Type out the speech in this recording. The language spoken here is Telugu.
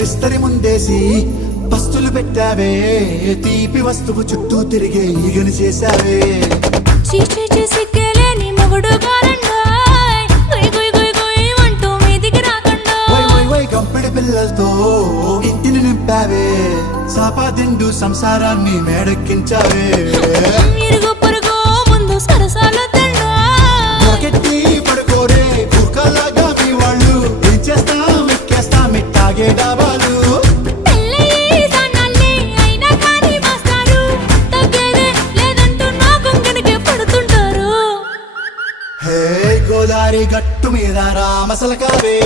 విస్తరి ముందేసి పస్తులు పెట్టావే, తీపి వస్తువు చుట్టూ తిరిగే ఈగని చేశావే. చీచి సిగ్గేలేని మొగుడు గారండోయ్, గుయ్ గుయ్ గుయ్ గుయ్ అంటూ మీదికి రాకండోయ్. వై వై వై గంపెడి పిల్లలతో ఇంటిని నింపావే, సాపాదిండు సంసారాన్ని మేడెక్కించావే. ఇరుగు పొరుగు ముందు సరసాలొద్దండోయ్, గట్టి పడుకోరే కుక్కలాగా మీ వాళ్ళు, ఏం చేస్తాం ఎక్కేస్తాం ఇట్టాగే డాబాలు. పెళ్ళయి సన్నాల్ని అయినా కానీ మాస్తారు, తగ్గేదే లేదంటూ నా కొంగనికే పడుతుంటారు. హే గోదారి గట్టు మీద రామసలకావే,